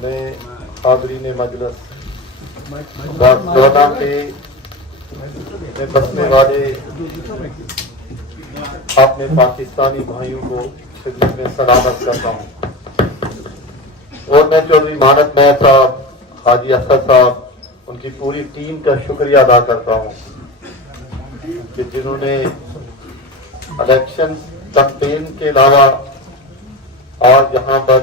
میں حاضرین مجلس بارسلونا کے میں بسنے والے اپنے پاکستانی بھائیوں کو خدمت میں سلامت کرتا ہوں، اور میں چودھری مانت میں صاحب، حاجی اختر صاحب، ان کی پوری ٹیم کا شکریہ ادا کرتا ہوں کہ جنہوں نے الیکشن کمپین کے علاوہ آج یہاں پر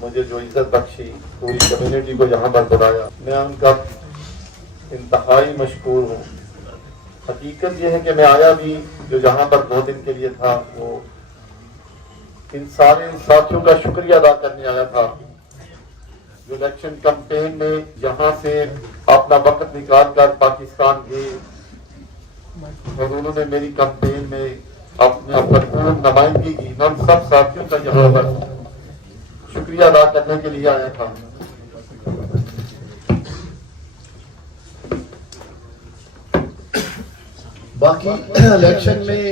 مجھے جو عزت بخشی، پوری کمیونٹی کو یہاں پر بلایا، میں ان کا انتہائی مشکور ہوں۔ حقیقت یہ ہے کہ میں آیا بھی جو یہاں پر 2 دن کے لیے تھا، وہ ان سارے ساتھیوں کا شکریہ ادا کرنے آیا تھا جو الیکشن کمپین میں یہاں سے اپنا وقت نکال کر پاکستان گئے، اور انہوں نے میری کمپین میں اپنا بھرپور نمائندگی کی۔ میں ان سب ساتھیوں کا یہاں پر شکریہ ادا کرنے کے لیے آیا تھا۔ باقی الیکشن میں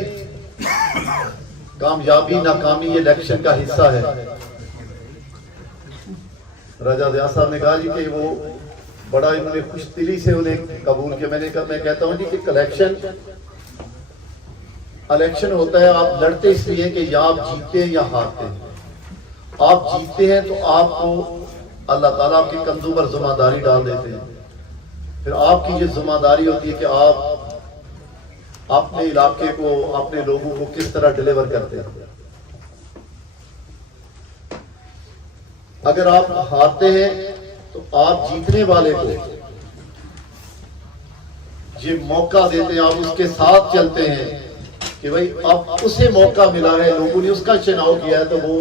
کامیابی ناکامی یہ الیکشن کا حصہ ہے۔ رجا ضیاء صاحب نے کہا جی کہ وہ بڑا انہوں نے خوش دلی سے انہیں قبول کیا۔ میں کہتا ہوں جی کہ الیکشن ہوتا ہے، آپ لڑتے اس لیے کہ یا آپ جیتتے ہیں یا ہارتے ہیں۔ آپ جیتتے ہیں تو آپ کو اللہ تعالیٰ آپ کے کندھوں پر ذمہ داری ڈال دیتے ہیں، پھر آپ کی یہ ذمہ داری ہوتی ہے کہ آپ اپنے علاقے کو، اپنے لوگوں کو کس طرح ڈیلیور کرتے ہیں۔ اگر آپ ہارتے ہیں تو آپ جیتنے والے کو یہ موقع دیتے ہیں، آپ اس کے ساتھ چلتے ہیں کہ بھائی اب اسے موقع ملا ہے، لوگوں نے اس کا چناؤ کیا ہے تو وہ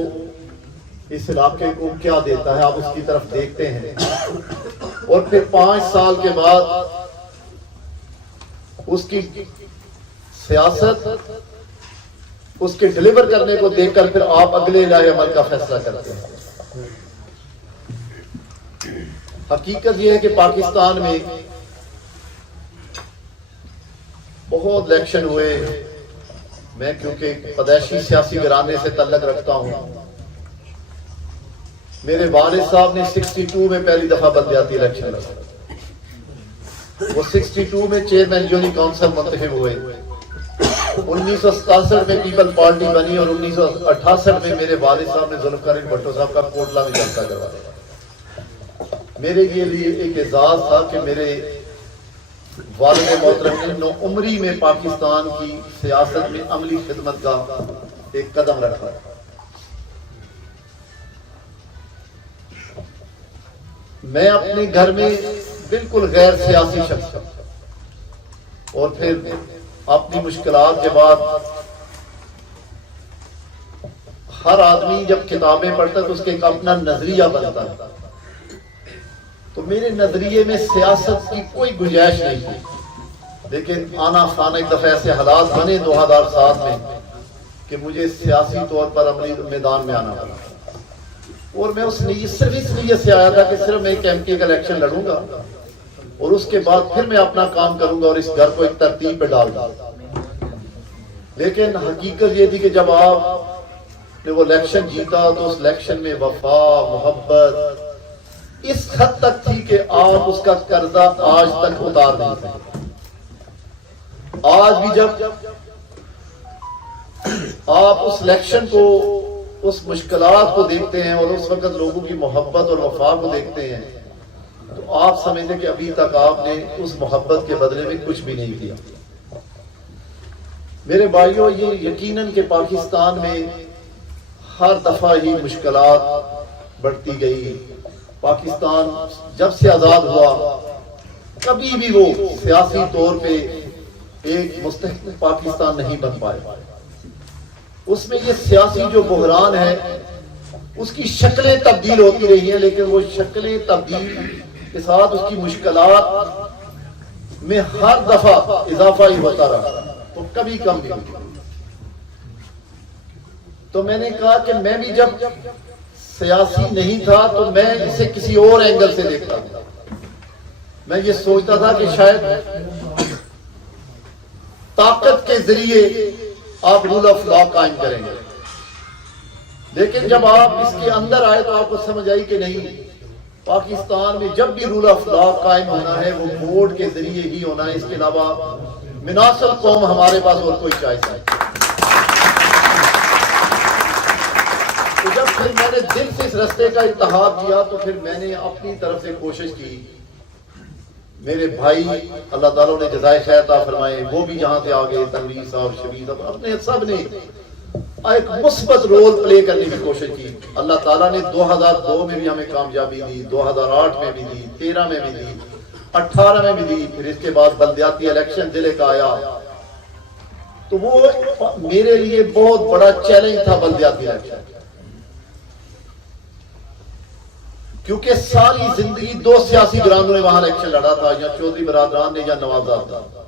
اس علاقے کو کیا دیتا ہے، آپ اس کی طرف دیکھتے ہیں، اور پھر 5 سال کے بعد اس کی سیاست، اس کے ڈیلیور کرنے کو دیکھ کر پھر آپ اگلے لائے عمل کا فیصلہ کرتے ہیں۔ حقیقت یہ ہے کہ پاکستان میں بہت الیکشن ہوئے، میں کیونکہ پیدائشی سیاسی گھرانے سے تعلق رکھتا ہوں، میرے والد صاحب نے 62 میں پہلی دفعہ بلدیاتی الیکشن لڑا، وہ 62 میں چیئرمین یونی کونسل منتخب ہوئے، 1967 میں پیپل پارٹی بنی، اور 1968 میں میرے والد صاحب نے ذوالفقار علی بھٹو صاحب کا کوٹلہ میں جلسہ کروایا۔ میرے لیے ایک اعزاز تھا کہ میرے والد محترم نے 9 عمری میں پاکستان کی سیاست میں عملی خدمت کا ایک قدم رکھا۔ میں اپنے گھر میں بالکل غیر سیاسی شخص تھا، اور پھر اپنی مشکلات کے بعد ہر آدمی جب کتابیں پڑھتا ہے تو اس کے ایک اپنا نظریہ بنتا ہے، تو میرے نظریے میں سیاست کی کوئی گنجائش نہیں تھی، لیکن آنا فانا ایک دفعہ ایسے حالات بنے 2007 میں کہ مجھے سیاسی طور پر عملی میدان میں آنا پڑا، اور میں صرف اس نیت سے آیا تھا کہ صرف میں ایک MP کا الیکشن لڑوں گا اور اس کے بعد پھر میں اپنا کام کروں گا اور اس گھر کو ایک ترتیب پہ ڈال دوں گا۔ لیکن حقیقت یہ تھی کہ جب آپ نے وہ الیکشن جیتا تو اس الیکشن میں وفا، محبت اس حد تک تھی کہ آپ اس کا قرضہ آج تک اتار نہیں سکتے۔ آج بھی جب آپ اس الیکشن کو، اس مشکلات کو دیکھتے ہیں اور اس وقت لوگوں کی محبت اور وفا کو دیکھتے ہیں تو آپ سمجھتے ہیں کہ ابھی تک آپ نے اس محبت کے بدلے میں کچھ بھی نہیں کیا۔ میرے بھائیوں، یہ یقیناً کہ پاکستان میں ہر دفعہ ہی مشکلات بڑھتی گئی۔ پاکستان جب سے آزاد ہوا کبھی بھی وہ سیاسی طور پہ ایک مستحکم پاکستان نہیں بن پائے۔ اس میں یہ سیاسی جو بحران ہے اس کی شکلیں تبدیل ہوتی رہی ہیں، لیکن وہ شکلیں تبدیل کے ساتھ اس کی مشکلات میں ہر دفعہ اضافہ ہی ہوتا رہا، تو کبھی کم نہیں ہوئی۔ تو میں نے کہا کہ میں بھی جب سیاسی نہیں تھا تو میں اسے کسی اور اینگل سے دیکھتا تھا۔ میں یہ سوچتا تھا کہ شاید طاقت کے ذریعے آپ رول آف لا قائم کریں گے، لیکن جب آپ اس کے اندر آئے تو آپ کو سمجھ آئی کہ نہیں، پاکستان میں جب بھی رول آف لا قائم ہونا ہے وہ ووٹ کے ذریعے ہی ہونا ہے، اس کے علاوہ مناسب قوم ہمارے پاس اور کوئی چوائس نہیں۔ تو جب پھر میں نے دل سے اس رستے کا انتخاب کیا تو پھر میں نے اپنی طرف سے کوشش کی، میرے بھائی اللہ تعالیٰ نے جزائے خیر عطا فرمائے، وہ بھی یہاں سے آگے، تنویر صاحب، شبیر صاحب، اپنے سب نے ایک مثبت رول پلے کرنے کی کوشش کی۔ اللہ تعالیٰ نے 2002 میں بھی ہمیں کامیابی دی، 2008 میں بھی دی، 13 میں بھی دی، 18 میں بھی دی، پھر اس کے بعد بلدیاتی الیکشن ضلع کا آیا، تو وہ میرے لیے بہت بڑا چیلنج تھا بلدیاتی الیکشن، کیونکہ ساری زندگی 2 سیاسی گرانوں نے وہاں الیکشن لڑا تھا، یا چودھری برادران نے یا نواز صاحب تھا۔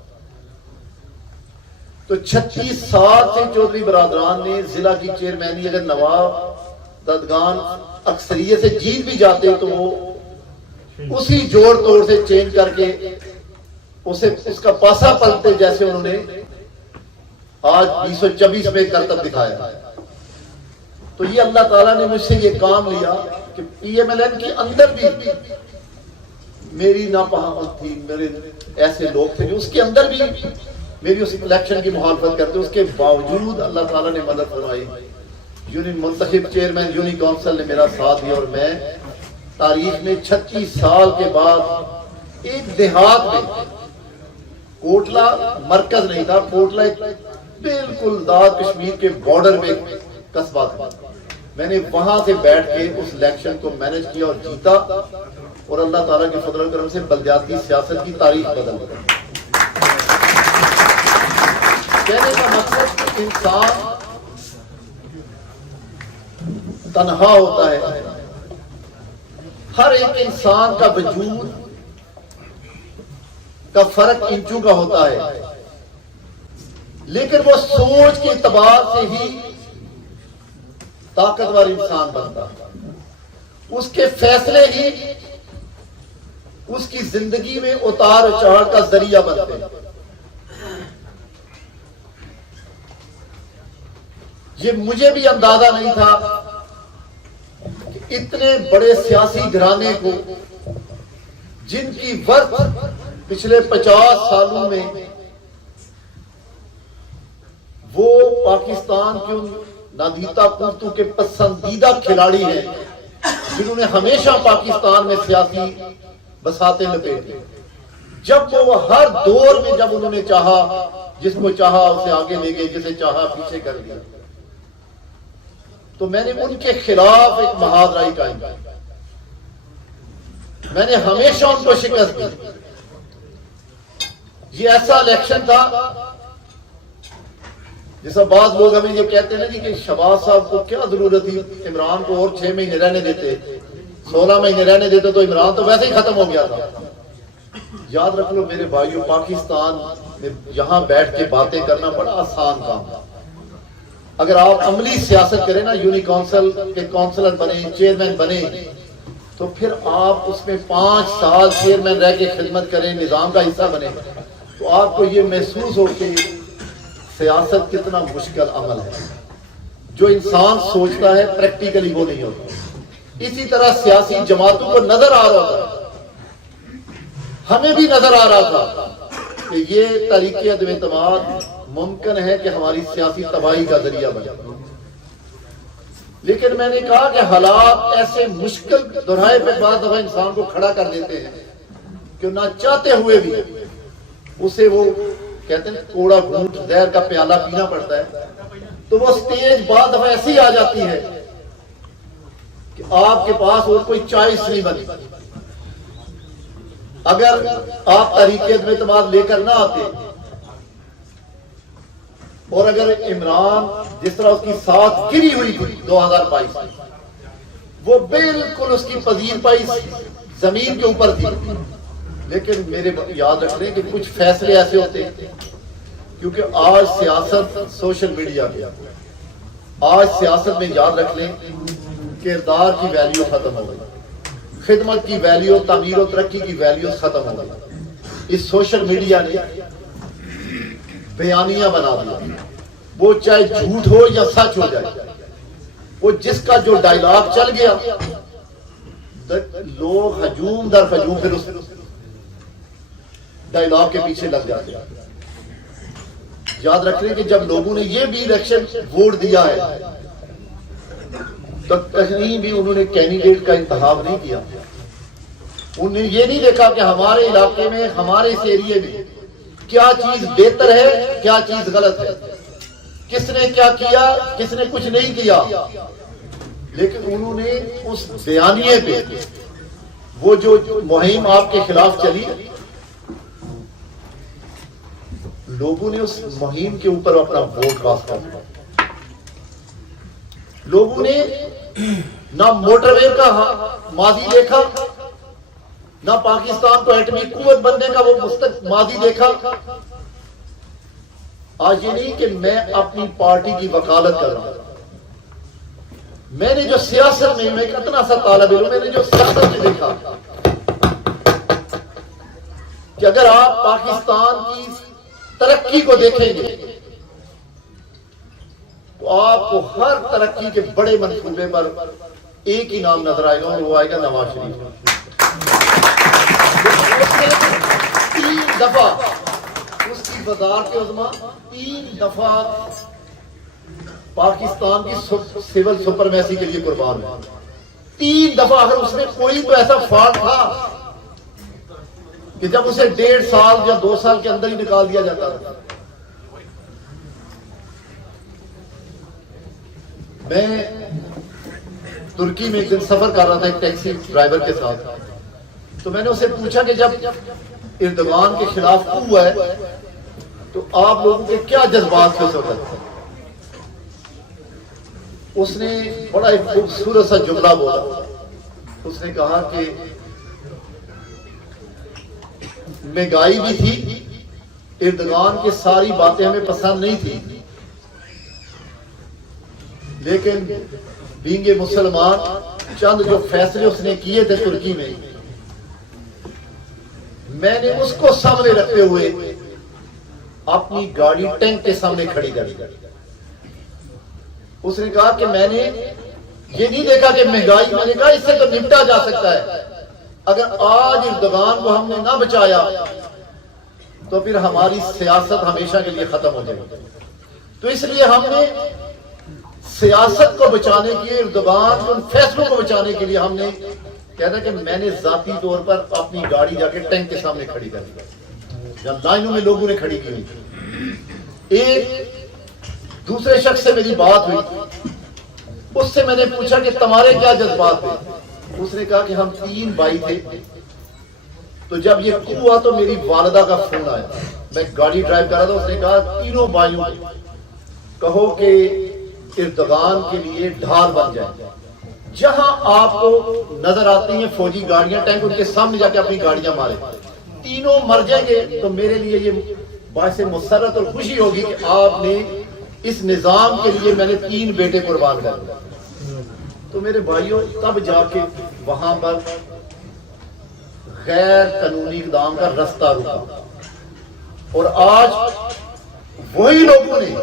تو 36 سال سے چودھری برادران نے ضلع کی چیئرمینی، اگر نواب ددگان اکثریت سے جیت بھی جاتے تو وہ اسی جوڑ توڑ سے چینج کر کے اسے اس کا پاسا پلٹتے، جیسے انہوں نے آج 2024 میں کرتب دکھایا۔ تو یہ اللہ تعالیٰ نے مجھ سے یہ کام لیا کہ پی ایم ایل این کے اندر بھی میری ناپہمت تھی، میرے ایسے لوگ تھے جو اس کے اندر بھی میری اس الیکشن کی مخالفت کرتے، اس کے باوجود اللہ تعالیٰ نے مدد فرمائی۔ یونین منتخب چیئرمین یونی کونسل نے میرا ساتھ دیا، اور میں تاریخ میں 36 سال کے بعد ایک دیہات میں، کوٹلہ مرکز نہیں تھا، کوٹلہ ایک بالکل داد کشمیر کے بارڈر میں قصبہ تھا، میں نے وہاں سے بیٹھ کے اس الیکشن کو مینج کیا اور جیتا، اور اللہ تعالیٰ کے فضل و کرم سے بلدیاتی سیاست کی تاریخ بدل گئی۔ کہنے کا مقصد کہ انسان تنہا ہوتا ہے، ہر ایک انسان کا وجود کا فرق انچوں کا ہوتا ہے، لیکن وہ سوچ کے اعتبار سے ہی طاقتور انسان بنتا، اس کے فیصلے ہی اس کی زندگی میں اتار چڑھاؤ کا ذریعہ بنتے ہیں۔ یہ مجھے بھی اندازہ نہیں تھا کہ اتنے بڑے سیاسی گھرانے کو، جن کی ورث پچھلے 50 سالوں میں وہ پاکستان کے نادیتا پورتو کے پسندیدہ کھلاڑی ہیں، جنہوں نے ہمیشہ پاکستان میں سیاسی بساطیں لپیٹی، جب وہ ہر دور میں جب انہوں نے چاہا، جس کو چاہا اسے آگے لے گئے، جسے چاہا پیچھے کر دیا، تو میں نے ان کے خلاف ایک محاذرائی قائم کی، میں نے ہمیشہ ان کو شکست دی۔ یہ ایسا الیکشن تھا جیسا بعض لوگ ہمیں یہ کہتے ہیں نا جی کہ شہباز صاحب کو کیا ضرورت تھی، عمران کو اور 6 مہینے رہنے دیتے، 16 مہینے رہنے دیتے تو عمران تو ویسے ہی ختم ہو گیا تھا۔ یاد رکھ لو میرے بھائیوں، پاکستان میں یہاں بیٹھ کے باتیں کرنا بڑا آسان کام ہے، اگر آپ عملی سیاست کریں نا، یونی کونسل کے کونسلر بنے، چیئرمین بنے، تو پھر آپ اس میں 5 سال چیئرمین رہ کے خدمت کریں، نظام کا حصہ بنے، تو آپ کو یہ محسوس ہو کہ سیاست کتنا مشکل عمل ہے۔ جو انسان سوچتا ہے پریکٹیکلی وہ نہیں ہوتا۔ اسی طرح سیاسی جماعتوں کو نظر آ رہا تھا، ہمیں بھی نظر آ رہا تھا کہ یہ طریقے عدم اعتماد ممکن ہے کہ ہماری سیاسی تباہی کا ذریعہ بنے، لیکن میں نے کہا کہ حالات ایسے مشکل دہرائے پہ بعض دفعہ انسان کو کھڑا کر دیتے ہیں کہ نہ چاہتے ہوئے بھی اسے وہ کہتے ہیں کوڑا گھونٹ زہر کا پیالہ پینا پڑتا ہے، تو وہ سٹیج بعض دفعہ ایسی آ جاتی ہے کہ آپ کے پاس اور کوئی چوائس نہیں بنی۔ اگر آپ تحریک عدم اعتماد لے کر نہ آتے، اور اگر عمران جس طرح اس کی ساتھ گری ہوئی تھی 2022 میں، وہ بالکل اس کی پذیر پائی زمین کے اوپر تھی. لیکن میرے یاد رکھ لیں کہ کچھ فیصلے ایسے ہوتے ہیں، کیونکہ آج سیاست سوشل میڈیا پہ، آج سیاست میں یاد رکھ لیں کردار کی ویلیو ختم ہو گئی، خدمت کی ویلیو، تعمیر و ترقی کی ویلیو ختم ہو گئی. اس سوشل میڈیا نے بیانیاں بنا دیا، وہ چاہے جھوٹ ہو یا سچ ہو جائے، وہ جس کا جو ڈائلاگ چل گیا لوگ ہجوم در ہجوم پھر اس ڈائلاگ کے پیچھے لگ جاتے ہیں. یاد رکھ لیں کہ جب لوگوں نے یہ بھی الیکشن ووٹ دیا ہے تو کہیں بھی انہوں نے کینڈیڈیٹ کا انتخاب نہیں کیا. انہوں نے یہ نہیں دیکھا کہ ہمارے علاقے میں، ہمارے اس ایریے میں کیا چیز بہتر ہے، کیا چیز غلط ہے، کس نے کیا کیا، کس نے کچھ نہیں کیا. لیکن انہوں نے اس بیانیے پہ، وہ جو مہم آپ کے خلاف چلی، لوگوں نے اس مہم کے اوپر اپنا ووٹ کاسٹ کر دیا. لوگوں نے نہ موٹر وے کا ماضی دیکھا، نہ پاکستان کو ایٹمی قوت بننے کا وہ ماضی دیکھا. آج یہ نہیں کہ میں اپنی پارٹی کی وکالت کر رہا ہوں، میں نے جو سیاست میں ایک اتنا سا طالب علم، میں نے جو سیاست میں دیکھا کہ اگر آپ پاکستان کی ترقی کو دیکھیں گے تو آپ کو ہر ترقی کے بڑے منصوبے پر ایک ہی نام نظر آئے گا، اور وہ آئے گا نواز شریف. تین دفعہ اس کی وزارت عظمیٰ، تین دفعہ پاکستان کی سول سپرمیسی کے لیے قربان ہے. تین دفعہ. اگر اس میں کوئی تو ایسا فالٹ تھا کہ جب اسے 1.5 سال یا 2 سال کے اندر ہی نکال دیا جاتا تھا. میں ترکی میں ایک دن سفر کر رہا تھا ایک ٹیکسی ڈرائیور کے ساتھ، تو میں نے اسے پوچھا کہ جب اردوغان کے خلاف ہوا ہے تو آپ لوگوں کے کیا جذبات اس وقت؟ اس نے بڑا ایک خوبصورت سا جملہ بولا. اس نے کہا کہ مہنگائی بھی تھی، اردوغان کی ساری باتیں ہمیں پسند نہیں تھی، لیکن بینگ مسلمان چند جو فیصلے اس نے کیے تھے ترکی میں نے اس کو سامنے رکھتے ہوئے اپنی گاڑی ٹینک کے سامنے کھڑی کر دی. اس نے کہا کہ میں نے یہ نہیں دیکھا کہ مہنگائی، میں نے کہا اس سے تو نپٹا جا سکتا ہے. اگر آج اردوغان کو ہم نے نہ بچایا تو پھر ہماری سیاست ہمیشہ کے لیے ختم ہو جائے گی. تو اس لیے ہم نے سیاست کو بچانے کے لیے، اردوغان کے ان فیصلوں کو بچانے کے لیے ہم نے کہتا کہ میں نے ذاتی طور پر اپنی گاڑی جا کے ٹینک کے سامنے کھڑی کر دی، جب لائنوں میں لوگوں نے کھڑی کی ہوئی. ایک دوسرے شخص سے میری بات ہوئی، اس سے میں نے پوچھا کہ تمہارے کیا جذبات تھے؟ اس نے کہا کہ ہم 3 بھائی تھے، تو جب یہ کو ہوا تو میری والدہ کا فون آیا، میں گاڑی ڈرائیو کر رہا تھا. اس نے کہا تینوں بھائیوں کہو کہ اردوغان کے لیے ڈھال بن جائے، جہاں آپ کو نظر آتی ہیں فوجی گاڑیاں، ٹینک، ان کے سامنے جا کے اپنی گاڑیاں مارے، تینوں مر جائیں گے تو میرے لیے یہ باعث مسرت اور خوشی ہوگی کہ آپ نے اس نظام کے لیے، میں نے 3 بیٹے قربان کر دیا. تو میرے بھائیوں تب جا کے وہاں پر غیر قانونی اقدام کا رستہ رکا. اور آج وہی لوگوں نے،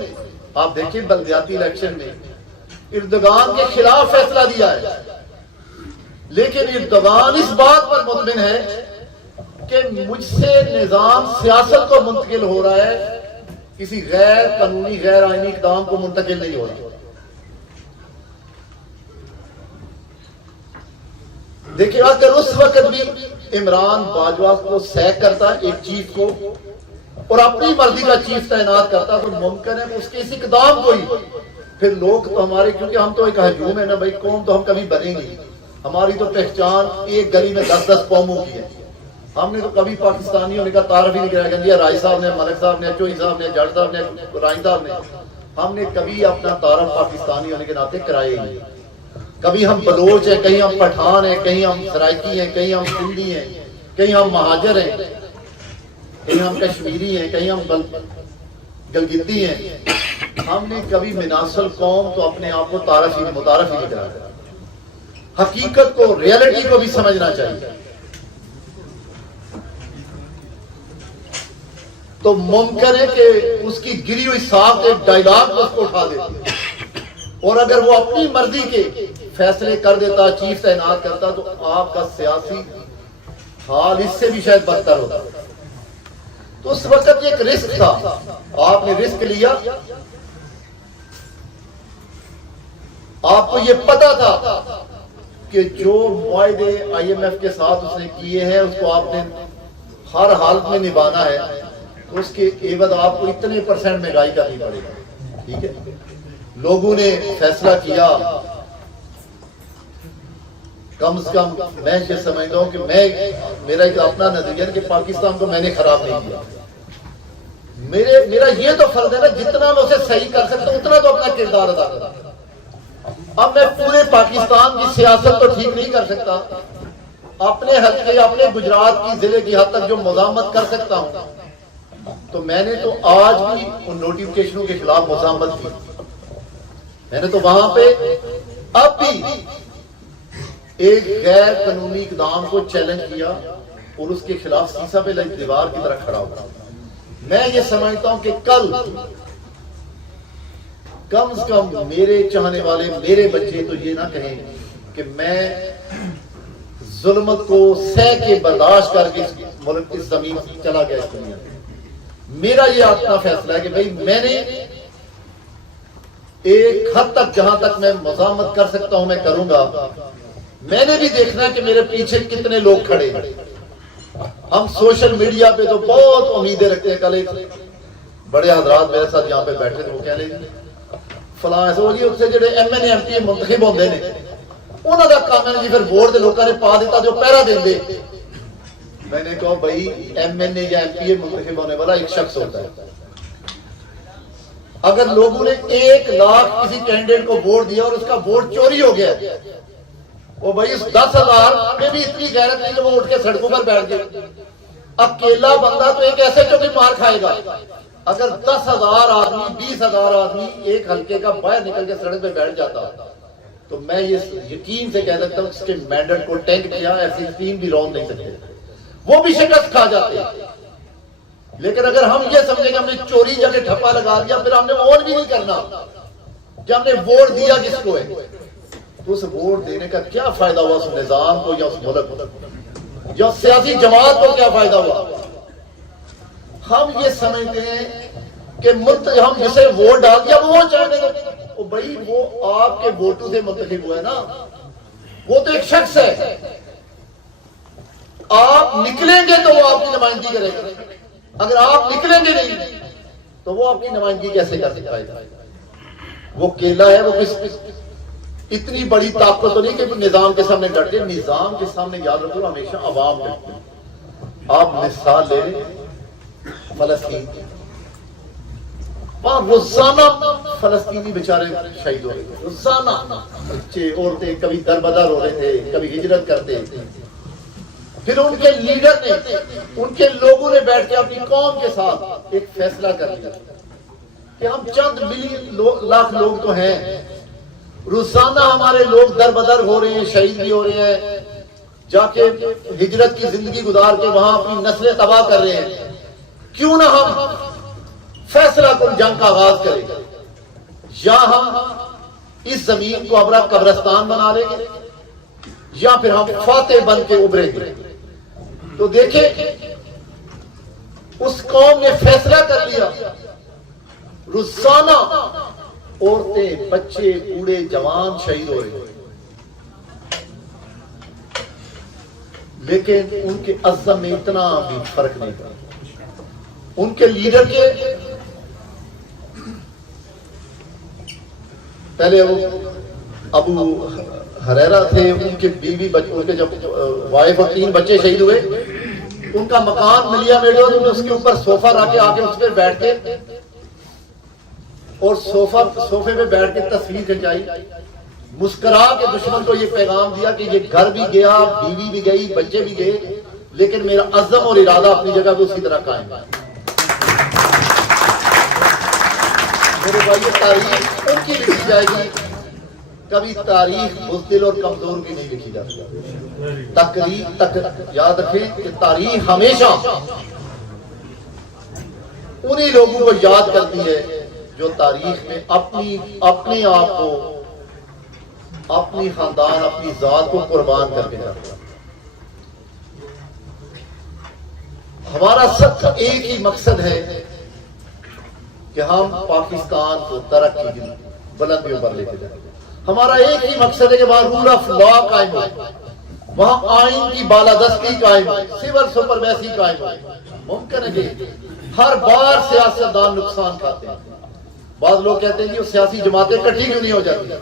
آپ دیکھیں بلدیاتی الیکشن میں اردوغان کے خلاف فیصلہ دیا ہے، لیکن اردوغان اس بات پر مطمئن ہے کہ مجھ سے نظام سیاست کو منتقل ہو رہا ہے، کسی غیر قانونی غیر آئینی اقدام کو منتقل نہیں ہو رہا. دیکھیں اگر اس وقت بھی عمران باجوہ کو سیک کرتا ہے ایک چیف کو اور اپنی مرضی کا چیف تعینات کرتا تو ممکن ہے کہ اس کے اس اقدام کو ہی پھر لوگ تو ہمارے، کیونکہ ہم تو ایک ہجوم ہے نا بھائی، قوم تو ہم کبھی بنیں گے، ہماری تو پہچان ایک گلی میں 10 قوموں کی ہے. ہم نے تو کبھی پاکستانی ہونے کا تعارف ہی نہیں کرایا. کہ رائے صاحب نے، ملک صاحب نے، چوئی صاحب نے، جٹ صاحب نے، رائن صاحب نے، ہم نے کبھی اپنا تعارف پاکستانی ہونے کے ناطے کرائے ہی نہیں. کبھی ہم بلوچ ہیں، کہیں ہم پٹھان ہیں، کہیں ہم سرائکی ہیں، کہیں ہم سندھی ہیں، کہیں ہم مہاجر ہیں، کہیں ہم کشمیری ہیں، کہیں ہم گلگتی ہیں. ہم نے کبھی مناسل قوم تو اپنے آپ کو متعارف ہی نہیں کرایا. حقیقت کو، ریئلٹی کو بھی سمجھنا چاہیے. تو ممکن ہے کہ اس کی گری ہوئی ساخت ایک ڈائلاگ کو اس کو اٹھا دیتی ہے، اور اگر وہ اپنی مرضی کے فیصلے کر دیتا، چیف تعینات کرتا، تو آپ کا سیاسی حال اس سے بھی شاید بدتر ہوتا. تو اس وقت یہ ایک رسک تھا، آپ نے رسک لیا. آپ کو یہ پتا تھا کہ جو معاہدے IMF کے ساتھ اس نے کیے ہیں اس کو آپ نے ہر حالت میں نبھانا ہے. تو اس کے عوض آپ کو اتنے % مہنگائی کرنی پڑے گی. ٹھیک ہے، لوگوں نے فیصلہ کیا. کم از کم میں یہ سمجھتا ہوں کہ میرا ایک اپنا نظریہ ہے کہ پاکستان کو میں نے خراب نہیں کیا. میرا یہ تو فرض ہے نا، جتنا میں اسے صحیح کر سکتا ہوں اتنا تو اپنا کردار ادا کرتا. اب میں پورے پاکستان کی سیاست تو ٹھیک نہیں کر سکتا، اپنے حلقے، اپنے گجرات کی ضلع کی حد تک جو مزاحمت کر سکتا ہوں. تو میں نے تو آج بھی ان نوٹیفکیشنوں کے خلاف مزاحمت کی. میں نے تو وہاں پہ اب بھی ایک غیر قانونی اقدام کو چیلنج کیا اور اس کے خلاف سیسا پہ لگی دیوار کی طرح کھڑا ہوا. میں یہ سمجھتا ہوں کہ کل کم از کم میرے چاہنے والے، میرے بچے تو یہ نہ کہیں کہ میں ظلمت کو سہ کے برداشت کر کے اس ملک کی زمین چلا گیا اس دنیا میں. میرا یہ اپنا فیصلہ ہے کہ بھئی میں نے ایک حد تک جہاں تک میں مزاحمت کر سکتا ہوں میں کروں گا. میں نے بھی دیکھنا ہے کہ میرے پیچھے کتنے لوگ کھڑے ہیں. ہم سوشل میڈیا پہ تو بہت امیدیں رکھتے ہیں. کل ایک بڑے حضرات میرے ساتھ یہاں پہ بیٹھے تھے، وہ کہہ لیں فلاں ایسے ہو جی اس سے جڑے MN MP منتخب ہوندے نے انہاں دا کام ہے جی پھر ووٹ دے لوکاں نے پا دیتا جو پہرا دیندے. میں نے کہا بھائی MN یا MP منتخب ہونے والا ایک شخص ہوتا ہے. اگر لوگوں نے 1 لاکھ کسی کینڈیڈیٹ کو ووٹ دیا اور اس کا ووٹ چوری ہو گیا، وہ بھائی اس 10,000 میں بھی اتنی غیرت نہیں کہ وہ اٹھ کے سڑکوں پر بیٹھ گئے. اکیلا بندہ تو ایک ایسے چوکی مار کھائے گا. اگر 10,000 آدمی، 20,000 آدمی ایک حلقے کا باہر نکل کے سڑک پہ بیٹھ جاتا تو میں یہ یقین سے کہہ سکتا ہوں اس کے مینڈیٹ کو ٹینک کیا ایسی ٹیم بھی رون نہیں سکتے، وہ بھی شکست کھا جاتے. لیکن اگر ہم یہ سمجھیں کہ ہم نے چوری جا کے ٹھپا لگا دیا، پھر ہم نے ووٹ بھی نہیں کرنا. جب ہم نے ووٹ دیا جس کو ہے تو اس ووٹ دینے کا کیا فائدہ ہوا اس نظام کو یا اس ملک کو یا سیاسی جماعت کو کیا فائدہ ہوا؟ ہم یہ سمجھتے ہیں کہ ہم جسے ووٹ ڈال دیا وہ چاہتے ہیں بھائی وہ آپ کے ووٹوں سے منتخب ہوا ہے نا، وہ تو ایک شخص ہے. آپ نکلیں گے تو وہ آپ کی نمائندگی کرے گا، اگر آپ نکلیں گے نہیں تو وہ آپ کی نمائندگی کیسے کر سکتا ہے؟ وہ کیلا ہے، وہ اتنی بڑی طاقت تو نہیں کہ نظام کے سامنے ڈٹ گئے. نظام کے سامنے یاد رکھو ہمیشہ عوام ڈٹتی ہے. آپ مثال لے لیں فلسطین، وہاں روزانہ فلسطینی بیچارے شہید ہو رہے تھے. روزانہ بچے، عورتیں کبھی دربدر ہو رہے تھے، کبھی ہجرت کرتے تھے. پھر ان کے لیڈر نے، ان کے لوگوں نے بیٹھ کے اپنی قوم کے ساتھ ایک فیصلہ کر لیا کہ ہم چند ملین لاکھ لوگ تو ہیں، روزانہ ہمارے لوگ دربدر ہو رہے ہیں، شہید بھی ہو رہے ہیں، جا کے ہجرت کی زندگی گزار کے وہاں اپنی نسلیں تباہ کر رہے ہیں. کیوں نہ ہم فیصلہ کن جنگ کا آغاز کریں، یا ہم اس زمین کو اپنا قبرستان بنا لیں گے یا پھر ہم فاتح بن کے ابھریں گے. تو دیکھیں اس قوم نے فیصلہ کر لیا. روزانہ عورتیں، بچے، بوڑھے، جوان شہید ہو رہے ہیں، لیکن ان کے عزم میں اتنا بھی فرق نہیں پڑا. ان کے لیڈر کے پہلے وہ ابو ہریرا تھے، ان کے بیوی ان کے جب وائف اور 3 بچے شہید ہوئے، ان کا مکان ملیا میڈو، انہوں نے اس کے اوپر صوفہ رکھ کے آ کے اس پہ بیٹھ کے اور صوفے پہ بیٹھ کے تصویر کھنچائی. مسکرا کے دشمن کو یہ پیغام دیا کہ یہ گھر بھی گیا، بیوی بھی گئی، بچے بھی گئے، لیکن میرا عزم اور ارادہ اپنی جگہ پہ اسی طرح قائم ہے۔ میرے بھائی یہ تاریخ ان کی لکھی جائے گی، کبھی تاریخ بزدل اور کمزور کی نہیں لکھی جاتی۔ تقریر یاد رکھیں کہ تاریخ ہمیشہ انہی لوگوں کو یاد کرتی ہے جو تاریخ میں اپنے آپ کو، اپنی خاندان، اپنی ذات کو قربان کر کے جاتے ہیں۔ ہمارا سب کا ایک ہی مقصد ہے کہ ہم پاکستان کو ترقی کی بلندیوں پر لے کے جائیں۔ ہمارا ایک ہی مقصد ہے کہ وہاں رول آف لا قائم ہو، وہاں آئین کی بالادستی قائم ہو، سول سپرمیسی قائم ہو۔ ممکن ہے کہ ہر بار سیاستدان نقصان کھاتے ہیں۔ بعض لوگ کہتے ہیں کہ وہ سیاسی جماعتیں کٹھی کیوں نہیں ہو جاتی؟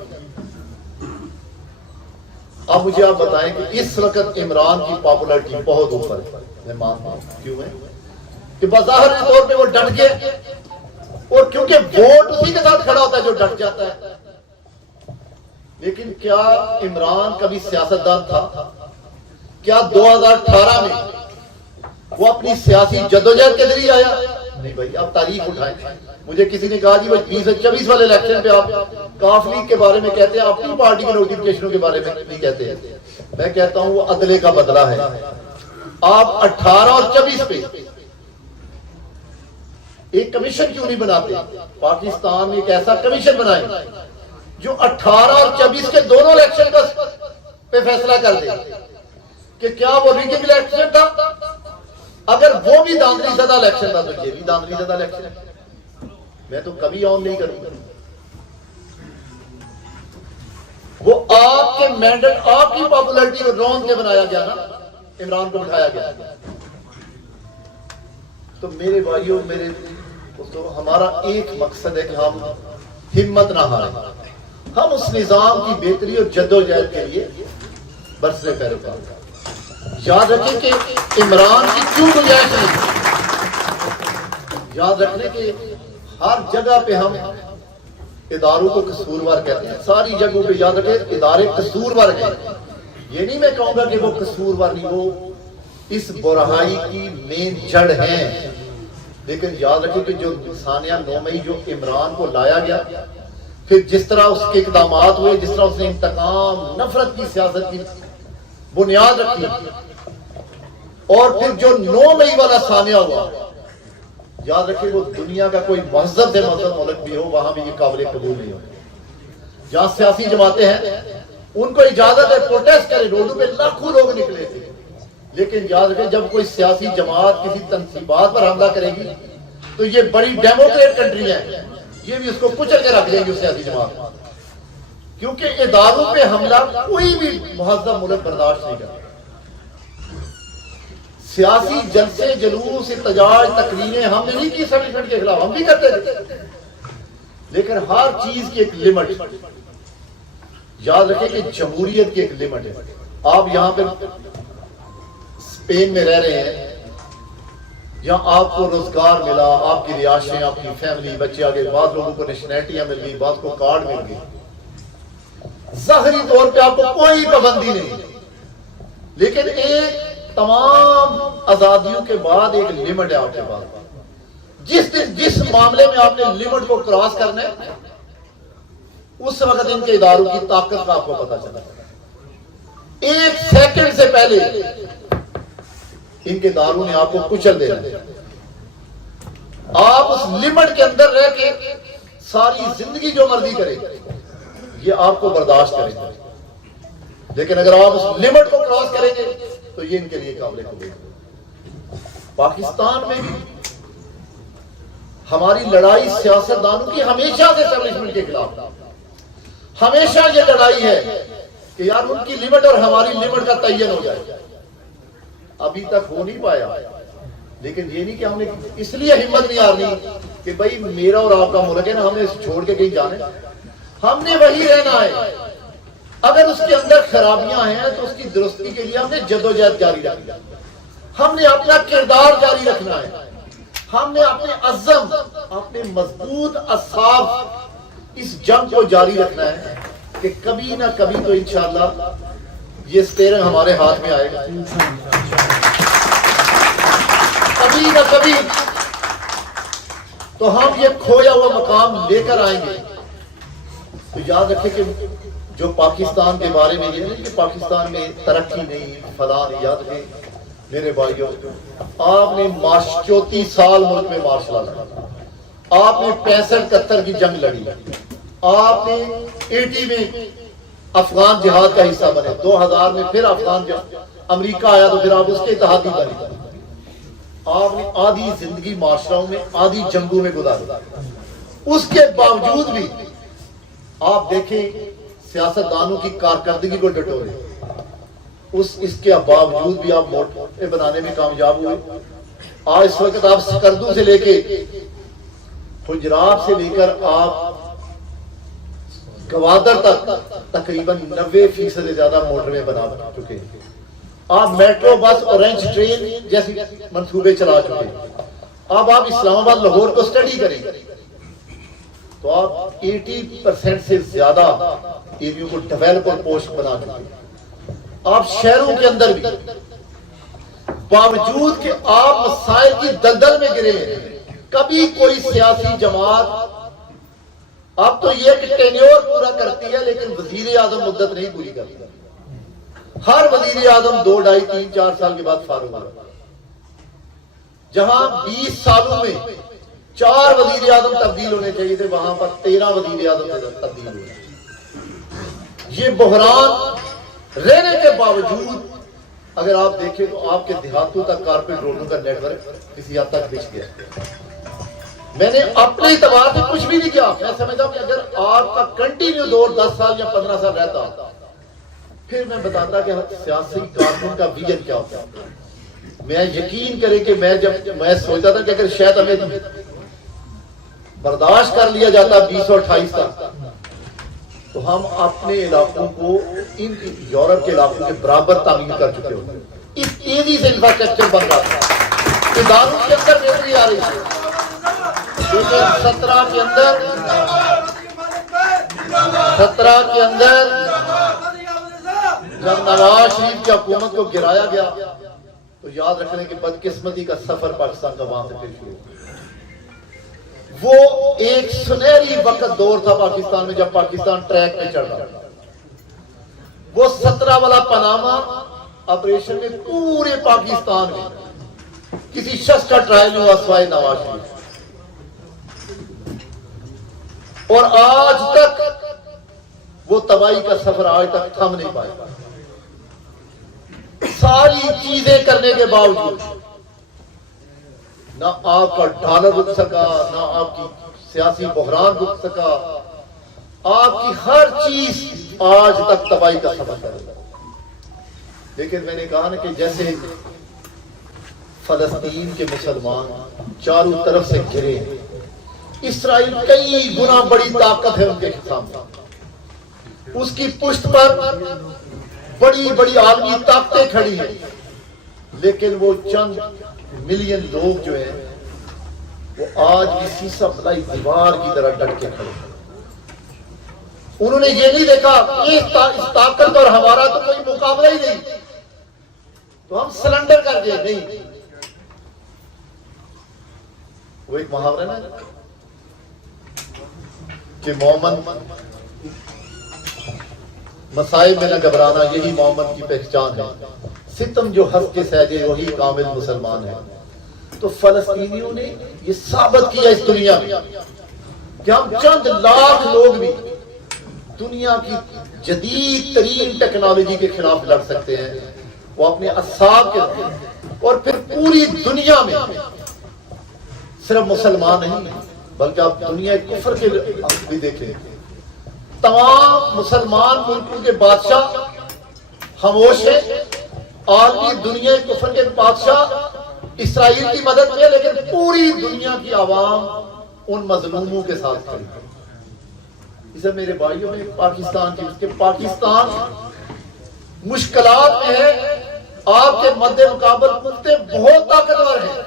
اب مجھے آپ بتائیں کہ اس وقت عمران کی پاپولرٹی بہت اوپر ہے، میں مانتا ہوں کیوں ہے کہ بظاہر طور پہ وہ ڈٹ گئے، اور کیونکہ ووٹ اسی کے ساتھ کھڑا ہوتا ہے جو ڈٹ جاتا ہے۔ لیکن کیا عمران کبھی سیاستدان تھا؟ کیا 2018 میں وہ اپنی سیاسی جدوجہد کے ذریعے آیا؟ نہیں بھائی، آپ تاریخ اٹھائیں۔ مجھے کسی نے کہا جی وہ 2024 والے الیکشن پہ آپ کاف لیگ کے بارے میں کہتے ہیں، اپنی پارٹی کے نوٹیفکیشنوں کے بارے میں نہیں کہتے ہیں۔ میں کہتا ہوں وہ عدلے کا بدلہ ہے۔ آپ 18 اور 24 پہ ایک کمیشن کیوں نہیں بناتے؟ پاکستان میں ایک ایسا کمیشن بنائے جو 18 اور 24 کے دونوں الیکشن پہ فیصلہ کر دے کہ کیا وہ ریگنگ الیکشن تھا؟ اگر وہ بھی داندلی زدہ الیکشن تھا تو یہ بھی داندلی زدہ الیکشن ہے۔ میں تو کبھی آن نہیں کروں گا۔ وہ آپ کے مینڈیٹ، آپ کی پاپولرٹی کو رون کے بنایا گیا نا، عمران کو بٹھایا گیا۔ تو میرے بھائیوں، میرے دوستوں، ہمارا ایک مقصد ہے کہ ہم ہمت نہ ہاریں، ہم اس نظام کی بہتری اور جدوجہد کے لیے برسر پیروکار ہیں۔ یاد رکھیں کہ عمران کی کیوں گنجائش نہیں، یاد رکھنے کہ ہر جگہ پہ ہم اداروں کو قصوروار کہتے ہیں، ساری جگہوں پہ یاد رکھیں ادارے قصوروار ہیں۔ یہ نہیں میں کہوں گا کہ وہ قصوروار نہیں، وہ اس برہائی کی مین جڑ ہیں، لیکن یاد رکھیں کہ جو ثانیہ 9 مئی جو عمران کو لایا گیا، پھر جس طرح اس کے اقدامات ہوئے، جس طرح اس نے انتقام، نفرت کی سیاست کی بنیاد رکھی، اور پھر جو 9 مئی والا ثانیہ ہوا، یاد رکھیں وہ دنیا کا کوئی مہذب سے مہذب ملک بھی ہو وہاں بھی یہ قابل قبول نہیں ہوتا۔ جہاں سیاسی جماعتیں ہیں ان کو اجازت ہے پروٹیسٹ کرے، روڈوں پہ لاکھوں لوگ نکلے تھے، لیکن یاد رکھیں جب کوئی سیاسی جماعت کسی تنصیبات پر حملہ کرے گی تو یہ بڑی ڈیموکریٹ کنٹری ہے، یہ بھی اس کو کچل کے رکھ دیں گے اس سیاسی جماعت، کیونکہ اداروں پہ حملہ کوئی بھی مہذب ملک برداشت نہیں کرتا۔ سیاسی جلسے، جلوس، احتجاج، تقریریں ہم نے نہیں کی اسٹیبلشمنٹ کے خلاف، ہم بھی کرتے تھے، لیکن ہر چیز کی ایک لمٹ۔ یاد رکھیں کہ جمہوریت کی ایک لمٹ ہے۔ آپ یہاں پہ اسپین میں رہ رہے ہیں، یہاں آپ کو روزگار ملا، آپ کی رہائشیں، آپ کی فیملی، بچے آگے، بعض لوگوں کو نیشنلٹیاں مل گئی، بعض کو کارڈ مل گئی، ظاہری طور پہ آپ کو کوئی پابندی نہیں، لیکن ایک تمام آزادیوں کے بعد ایک لمٹ ہے آپ کے پاس۔ جس معاملے میں آپ نے لمٹ کو کراس کرنا ہے، اس وقت ان کے اداروں کی طاقت کا آپ کو پتہ چلا۔ ایک سیکنڈ سے پہلے ان کے اداروں نے آپ کو کچل دینا، آپ اس لمٹ کے اندر رہ کے ساری زندگی جو مرضی کریں یہ آپ کو برداشت کریں گے، لیکن اگر آپ اس لمٹ کو کراس کریں گے تو یہ ان کے لیے قابل قبول ہے۔ پاکستان میں بھی ہماری لڑائی سیاستدانوں کی ہمیشہ سے اسٹیبلشمنٹ کے خلاف، ہمیشہ یہ لڑائی ہے کہ یار ان کی لمٹ اور ہماری لمٹ کا تعین ہو جائے۔ ابھی تک ہو نہیں پایا، لیکن یہ نہیں کہ ہم نے اس لیے ہمت نہیں ہارنی کہ بھائی میرا اور آپ کا ملک ہے نا، ہم نے چھوڑ کے کہیں جانے، ہم نے وہی رہنا ہے۔ اگر اس کے اندر خرابیاں ہیں تو اس کی درستی کے لیے ہم نے جدوجہد جاری رکھنی ہے، ہم نے اپنا کردار جاری رکھنا ہے، ہم نے اپنے عزم، اپنے مضبوط اعصاب اس جنگ کو جاری رکھنا ہے کہ کبھی نہ کبھی تو انشاءاللہ یہ اسٹیئرنگ ہمارے ہاتھ میں آئے گا، کبھی نہ کبھی تو ہم یہ کھویا ہوا مقام لے کر آئیں گے۔ تو یاد رکھیں کہ جو پاکستان کے بارے میں یہ نہیں کہ پاکستان میں ترقی نہیں فلاں، یاد رکھیں میرے بھائیوں، آپ نے 34 سال ملک میں مارشل آرٹ لڑا، آپ نے 65-71 کی جنگ لڑی، آپ نے 80 میں افغان جہاد کا حصہ بنے، 2000 میں پھر افغان جہاد، امریکہ آیا تو پھر آپ اس کے اتحادی بنے، آپ نے آدھی زندگی معاشروں میں آدھی جنگوں میں گزاری، اس کے باوجود بھی آپ دیکھیں سیاستدانوں کی کارکردگی کو ڈٹورے، اس کے باوجود بھی آپ موٹے بنانے میں کامیاب ہوئے۔ آج اس وقت آپ سکردو سے لے کے حجرات سے لے کر آپ گوادر تک تقریباً 90% سے زیادہ موٹر میں بنا چکے ہیں، آپ میٹرو بس اورنج ٹرین جیسی منصوبے چلا چکے ہیں، اب آپ اسلام آباد لاہور کو سٹڈی کریں تو آپ 80% سے زیادہ ایریوں کو ڈیولپ اور پوسٹ بنا چکے ہیں۔ آپ شہروں کے اندر بھی باوجود کہ آپ مسائل کی دلدل میں گرے ہیں، کبھی کوئی سیاسی جماعت اب تو یہ کہ ٹینیور پورا کرتی ہے لیکن وزیر اعظم مدت نہیں پوری کرتی، ہر وزیر اعظم 2, 2.5, 3, 4 سال کے بعد فارغ ہوگا، جہاں 20 سالوں میں 4 وزیر اعظم تبدیل ہونے چاہیے تھے وہاں پر 13 وزیر اعظم تبدیل ہوئے۔ یہ بحران رہنے کے باوجود اگر آپ دیکھیں تو آپ کے دیہاتوں تک کارپیٹ روڈوں کا نیٹ ورک کسی حد تک بچ گیا۔ میں نے اپنے اعتبار سے کچھ بھی نہیں کیا، میں سمجھتا ہوں کہ اگر آپ کا کنٹینیو دور 10 سال یا 15 سال رہتا پھر میں بتاتا کہ سیاسی کارکن کا ویژن کیا ہوتا ہے۔ میں یقین کرے کہ میں سوچتا تھا کہ اگر شاید ہمیں برداشت کر لیا جاتا 20 اور 28 تک تو ہم اپنے علاقوں کو ان یورپ کے علاقوں کے برابر تعمیر کر چکے ہوتے ہیں۔ اس تیزی سے انفراسٹرکچر بن رہا تھا، اداروں کے اندر بہتری آ رہی ہے، لیکن 17 کے اندر جب نواز شریف کی حکومت کو گرایا گیا تو یاد رکھنے کی بدقسمتی کا سفر پاکستان کا وہاں سے پھر شروع ہوا۔ وہ ایک سنہری وقت دور تھا پاکستان میں جب پاکستان ٹریک پہ چڑھ رہا تھا۔ وہ 17 والا پاناما آپریشن میں پورے پاکستان میں کسی شخص کا ٹرائل نہیں ہوا سوائے نواز شریف، اور آج تک وہ تباہی کا سفر آج تک تھم نہیں پایا۔ ساری چیزیں کرنے کے باوجود نہ آپ کا ڈالر رک سکا، نہ آپ کی سیاسی بحران رک سکا، آپ کی ہر چیز آج تک تباہی کا سبب کر رہی ہے۔ لیکن میں نے کہا نا کہ جیسے فلسطین کے مسلمان چاروں طرف سے گھرے ہیں، اسرائیل کئی گنا بڑی طاقت ہے ان کے سامنے، اس کی پشت پر بڑی بڑی عالمی طاقتیں کھڑی ہیں، لیکن وہ چند ملین لوگ جو ہیں وہ آج بھی سیسا پلائی دیوار کی طرح ڈٹ کے کھڑے ہیں۔ انہوں نے یہ نہیں دیکھا اس طاقت اور ہمارا تو کوئی مقابلہ ہی نہیں، تو ہم سلنڈر کر دیں، نہیں۔ وہ ایک محاورہ نا کہ محمد مصائب میں نہ گھبرانا یہی محمد کی پہچان ہے، ستم جو ہنس کے سہجے وہی کامل مسلمان ہے۔ تو فلسطینیوں نے یہ ثابت کیا اس دنیا میں کہ ہم چند لاکھ لوگ بھی دنیا کی جدید ترین ٹیکنالوجی کے خلاف لڑ سکتے ہیں، وہ اپنے اصحاب کے ساتھ، اور پھر پوری دنیا میں صرف مسلمان نہیں بلکہ آپ دنیا کفر کے بھی دیکھیں، تمام مسلمان ملکوں کے بادشاہ خاموش ہیں، عالمی دنیا کفر کے بادشاہ اسرائیل کی مدد میں، لیکن پوری دنیا کی عوام ان مظلوموں کے ساتھ کھڑی ہے۔ اسے میرے بھائیوں میں پاکستان کی پاکستان مشکلات میں ہے، آپ کے مد مقابل کتے بہت طاقتور ہیں،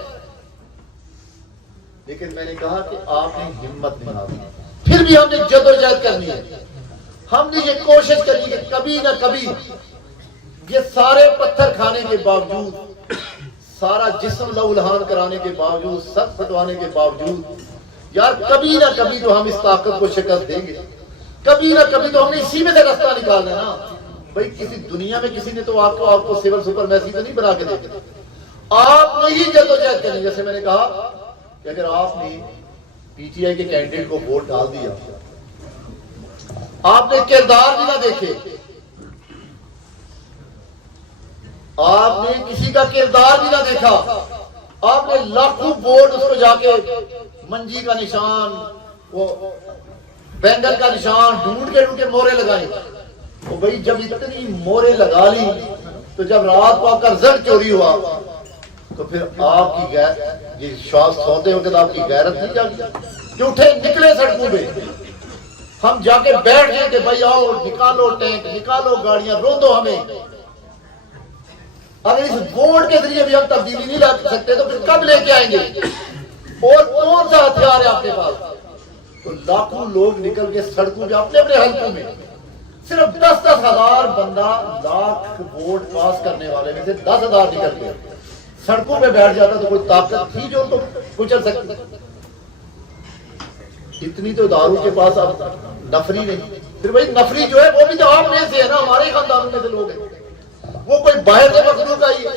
لیکن میں نے کہا کہ آپ نے ہمت نہیں ہاری، پھر بھی ہم نے جدوجہد کرنی ہے۔ ہم نے یہ کوشش کری کہ کبھی نہ کبھی یہ سارے پتھر کھانے کے باوجود، سارا جسم لہولہان کرانے کے باوجود، سب پھٹوانے کے باوجود، یار کبھی نہ کبھی تو ہم اس طاقت کو شکست دیں گے، کبھی نہ کبھی تو ہم نے اسی میں سے راستہ نکالنا ہے نا بھائی۔ کسی دنیا میں کسی نے تو آپ کو سول سپر میسی تو نہیں بنا کے دے گا، آپ نے ہی جدوجہد کرنی۔ جیسے میں نے کہا کہ اگر آپ نے پی ٹی آئی کے کینڈیڈیٹ کو ووٹ ڈال دیا، آپ نے کردار بھی نہ دیکھے، آپ نے کسی کا کردار بھی نہ دیکھا، آپ نے لاکھوں ووٹ اس کو جا کے منجی کا نشان، وہ بینگن کا نشان ڈھونڈ کے مورے لگائے، تو بھائی جب اتنی مورے لگا لی تو جب رات کو آپ کا رزلٹ چوری ہوا تو پھر آپ کی یہ شاخ سوتے ہو کہ آپ کی غیرت نہیں جاگی کہ اٹھے نکلے سڑکوں پہ؟ ہم جا کے بیٹھ گئے کہ بھائی آؤ نکالو ٹینک، نکالو گاڑیاں، رو دو ہمیں۔ اگر اس ووٹ کے ذریعے بھی ہم تبدیلی نہیں لا سکتے تو پھر کب لے کے آئیں گے؟ اور کون سا ہتھیار ہے آپ کے پاس؟ تو لاکھوں لوگ نکل کے سڑکوں پہ اپنے اپنے حلقوں میں، صرف 10-10 ہزار بندہ لاکھ ووٹ پاس کرنے والے میں سے 10 ہزار نکل کے سڑکوں پہ بیٹھ جاتا تو کوئی طاقت تھی جو ان کو کچل سکتی؟ اتنی تو اداروں کے پاس اب نفری نہیں۔ پھر بھائی نفری جو ہے وہ بھی تو آپ میں سے ہے نا، ہمارے خاندانوں میں سے لوگ ہیں، وہ کوئی باہر سے مخلوق آئی ہے۔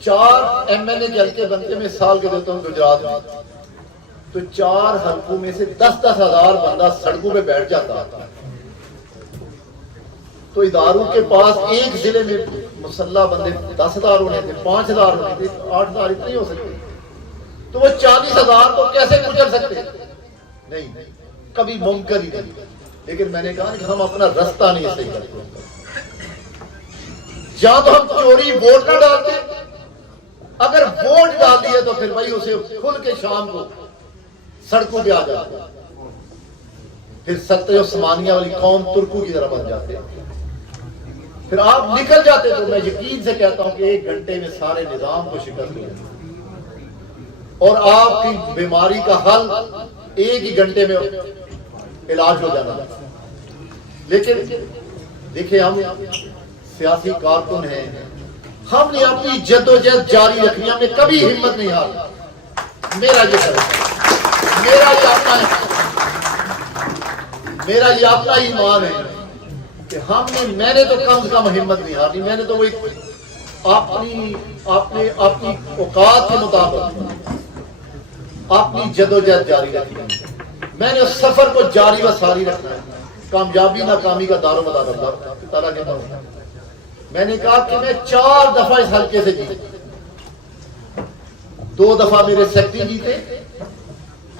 4 ایم ایل اے کے حلقے بنتے میں سال کے دیتا ہوں گجرات میں، تو 4 حلقوں میں سے 10-10 ہزار بندہ سڑکوں پہ بیٹھ جاتا تھا۔ تو اداروں کے پاس ایک ضلع میں مسلح بندے 10 ہزار ہونے تھے، 5 ہزار ہونے تھے، 8 ہزار اتنے ہو سکتے، تو وہ 40 ہزار کو کیسے کچل سکتے؟ نہیں، کبھی ممکن ہی نہیں۔ لیکن میں نے کہا کہ ہم اپنا رستہ نہیں صحیح کرتے، جہاں تو ہم چوری ووٹ نہ ڈالتے، اگر ووٹ ڈال دیے تو پھر بھائی اسے کھل کے شام کو سڑکوں پہ آ جاتے، پھر ستر عثمانیہ والی قوم ترکوں کی طرح بن جاتے، پھر آپ نکل جاتے۔ تو میں یقین سے کہتا ہوں کہ 1 گھنٹے میں سارے نظام کو شکست دیا اور آپ کی بیماری کا حل 1 ہی گھنٹے میں علاج ہو جانا۔ لیکن دیکھیں ہم سیاسی کارکن ہیں، ہم نے اپنی جدوجہد جاری رکھنی، ہم نے کبھی ہمت نہیں ہاری۔ میرا یہ اپنا ایمان ہے کہ میں نے تو کم سے کم ہمت نہیں ہاری، میں نے تو وہ اپنی اوقات کے مطابق اپنی جدوجہد جاری رکھی، میں نے اس سفر کو جاری و ساری رکھنا ہے۔ کامیابی ناکامی کا دار و مدار اللہ تعالیٰ کے پاس ہے۔ میں نے کہا کہ میں 4 دفعہ اس حلقے سے جیتا، 2 دفعہ میرے سیکٹری جیتے،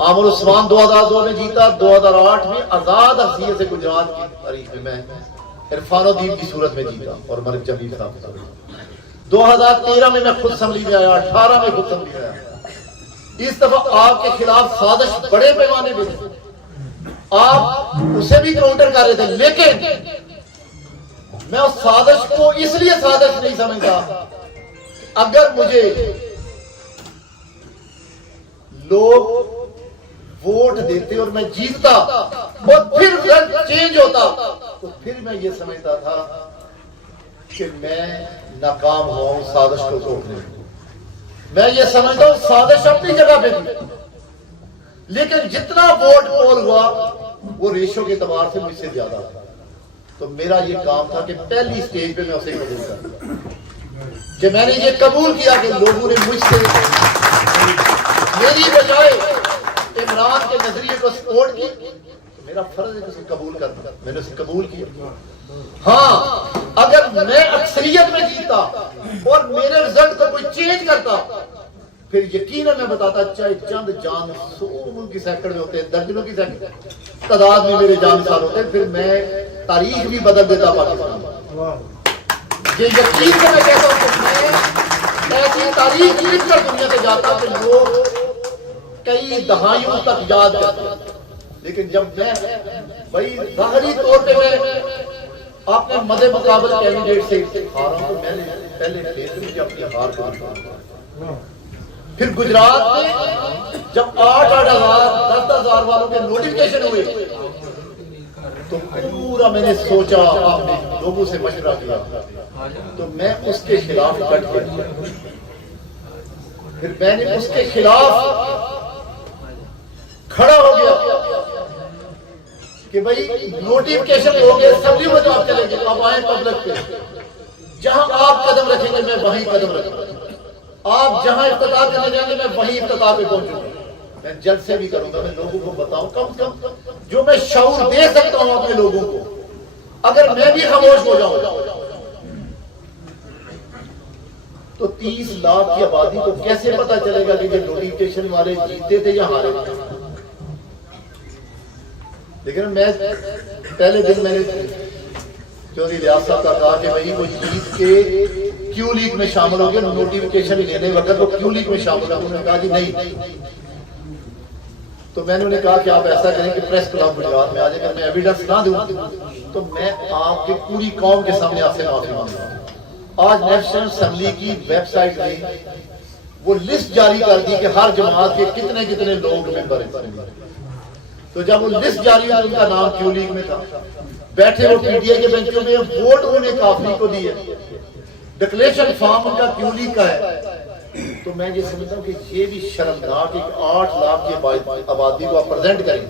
عامر عثمان 2002 میں جیتا، 2008 میں آزاد حیثیت سے گجرات کی تاریخ میں عرفان الدین کی صورت میں جیتا اور مرک جبیر صاحب کی صورت۔ 2013 میں خود اسمبلی میں آیا، 18 میں خود اسمبلی میں آیا۔ اس دفعہ آپ کے خلاف سازش بڑے پیمانے پہ تھی، آپ اسے بھی کاؤنٹر کر رہے تھے، لیکن میں اس سازش کو اس لیے سازش نہیں سمجھتا، اگر مجھے لوگ ووٹ دیتے اور میں جیتتا اور پھر رزلٹ چینج ہوتا تو پھر میں یہ سمجھتا تھا کہ میں ناکام ہوا ہوں سازش کو توڑنے میں۔ میں یہ سمجھتا ہوں سازش اپنی جگہ پہ تھی، لیکن جتنا ووٹ پول ہوا وہ ریشو کے اعتبار سے مجھ سے زیادہ تھا۔ تو میرا یہ کام تھا کہ پہلی سٹیج پہ میں اسے قبول کرتا، کہ میں نے یہ قبول کیا کہ لوگوں نے مجھ سے میری بجائے عمران کے نظریے کو سپورٹ کی، میرا فرض ہے کہ اسے قبول کرنا، میں نے اسے قبول کیا۔ ہاں اگر میں اکثریت میں جیتا اور میرے رزلٹ کو کوئی چینج کرتا پھر یقیناً میں بتاتا چاہے چند جان 100 کی سینکڑ میں ہوتے ہیں، درجنوں کی سینکڑ تعداد میں میرے جان سال ہوتے ہیں، پھر میں تاریخ بھی بدل دیتا پاکستان۔ یہ یقین سے میں کہتا ہوں کہ میں ایسی تاریخ لکھ کر دنیا سے جاتا کہ لوگ کئی دہائیوں تک یاد کرتے۔ لیکن جب میں بھائی ظاہری طور پہ میں اپنے مد مقابل کینڈیڈیٹ سے ہارا ہوں تو میں نے پہلے فیس میں اپنی ہار کو دکھایا۔ پھر گجرات میں جب 8,000 10,000 والوں کے نوٹیفکیشن ہوئے تو پورا میں نے سوچا، آپ نے لوگوں سے مشورہ کیا، تو میں اس کے خلاف ڈٹ گیا۔ پھر میں نے اس کے خلاف کھڑا ہو گیا کہ بھائی نوٹیفکیشن ہو گیا، اسمبلی میں آپ چلیں گے، اب آئیں پبلک پہ، جہاں آپ قدم رکھیں گے میں وہیں قدم رکھوں گا، آپ جہاں افتتاح کرنے جائیں گے میں وہیں افتتاح پہ پہنچوں گا، میں جلسے بھی کروں گا، میں لوگوں کو بتاؤں، کم جو میں شعور دے سکتا ہوں اپنے لوگوں کو، اگر میں بھی خاموش ہو جاؤں تو 30 لاکھ کی آبادی کو کیسے پتا چلے گا کہ یہ نوٹیفکیشن والے جیتے تھے یا ہارے تھے؟ لیکن میں پہلے دن میں نے چودھری ریاض صاحب کا کہا کہ بھائی وہ جیت کے کیو لیگ میں شامل ہو گئے، نوٹیفکیشن لینے وقت وہ کیو لیگ میں شامل ہو گئے، انہوں نے کہا کہ نہیں، تو میں نے کہا کہ آپ ایسا کریں کہ پریس کلب گجرات میں آ جائیں، اگر میں ایویڈنس نہ دوں تو میں آپ کے پوری قوم کے سامنے آپ سے معافی مانگتا ہوں۔ آج نیشنل اسمبلی کی ویب سائٹ میں وہ لسٹ جاری کر دی کہ ہر جماعت کے کتنے کتنے لوگ ممبر ہیں، تو جب وہ لسٹ جاری ہوئی ان کا نام کیو لیگ میں تھا، بیٹھے وہ پی ٹی اے کے بینچوں میں، ووٹ انہوں نے کافری کو دیے، ڈکلیریشن فارم ان کا کیو لیگ کا ہے، تو میں یہ سمجھتا ہوں کہ یہ بھی شرمناک ہے کہ 8 لاکھ کی آبادی کو آپ پریزنٹ کریں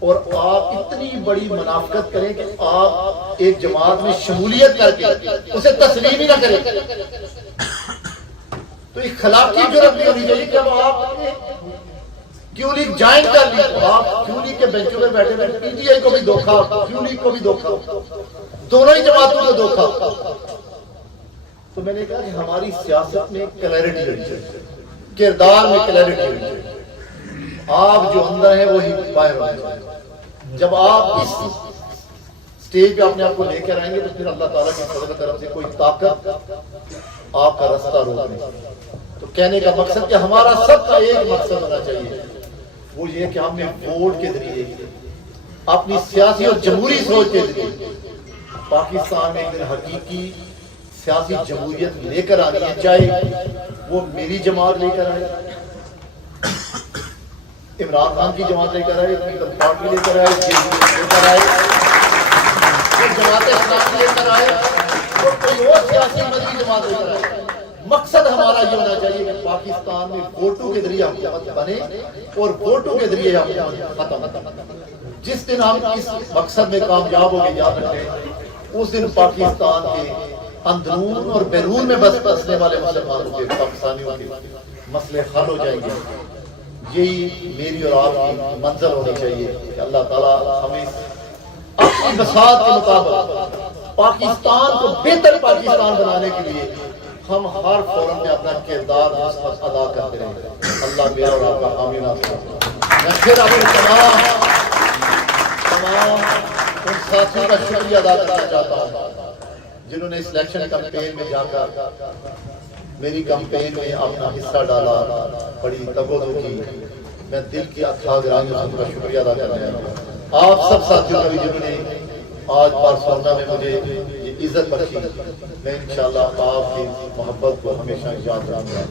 اور آپ اتنی بڑی منافقت کریں کہ آپ ایک جماعت میں شمولیت کر کے اسے تسلیم ہی نہ کریں، تو ایک خلاقی جرات نہیں ہونی چاہیے کہ اب آپ کیو لیگ جوائن کر لی، آپ کیو لیگ کے بینچوں میں بیٹھے ہوئے، پی ٹی آئی کو بھی دھوکا، کیو لیگ کو بھی دھوکا، دونوں ہی جماعتوں کو دھوکا۔ تو میں نے کہا کہ ہماری سیاست میں کلیئرٹی ہونی چاہیے، کردار میں کلیئرٹی ہونی چاہیے، آپ جو اندر ہیں وہی باہر ہونے چاہیے۔ جب آپ اس سٹیج پہ اپنے آپ کو لے کر آئیں گے تو پھر اللہ تعالیٰ کی فضل طرف سے کوئی طاقت آپ کا راستہ روک نہیں۔ تو کہنے کا مقصد کہ ہمارا سب کا ایک مقصد ہونا چاہیے، وہ یہ کہ ہم نے ووٹ کے ذریعے اپنی سیاسی اور جمہوری سوچ کے ذریعے پاکستان میں ایک حقیقی سیاسی جمہوریت لے کر آنی ہے، چاہے وہ میری جماعت لے کر آئے، عمران خان کی جماعت لے کر آئے، پیپلز پارٹی لے کر آئے، جے ڈی یو لے کر آئے، جماعت اسلامی لے کر آئے، اور کوئی اور سیاسی مذہبی جماعت لے کر آئے۔ مقصد ہمارا یہ ہونا چاہیے کہ پاکستان میں ووٹوں کے ذریعے حکومت بنے اور ووٹوں کے ذریعے حکومت ختم۔ جس دن ہم اس مقصد میں کامیاب ہو کے یاد رکھیں، اس دن پاکستان کے اندرون اور بیرون میں بسنے والے مسلمانوں کے، پاکستانیوں کے مسئلے حل ہو جائیں گے۔ یہی میری اور آپ کی منظر ہونی چاہیے کہ اللہ تعالیٰ ہمیں اپنی بساط کے مطابق پاکستان کو بہتر پاکستان بنانے کے لیے ہم ہر فورم میں اپنا کردار مثبت ادا کرتے رہیں۔ اللہ میرا اور آپ کا حامی ناصر۔ میں پھر اپنے تمام ان ساتھیوں کا شکریہ ادا کرنا چاہتا ہوں جنہوں نے اس الیکشن کمپین میں جا کر میری کمپین میں اپنا حصہ ڈالا، بڑی تگودو کی۔ میں دل کی اتھاہ گرائیوں سے ان کا شکریہ ادا کرنا چاہتا ہوں۔ آپ سب ساتھیوں کا بھی جنہوں نے آج بارسلونا میں مجھے یہ عزت بخشی، میں انشاءاللہ آپ کی محبت کو ہمیشہ یاد رکھوں گا۔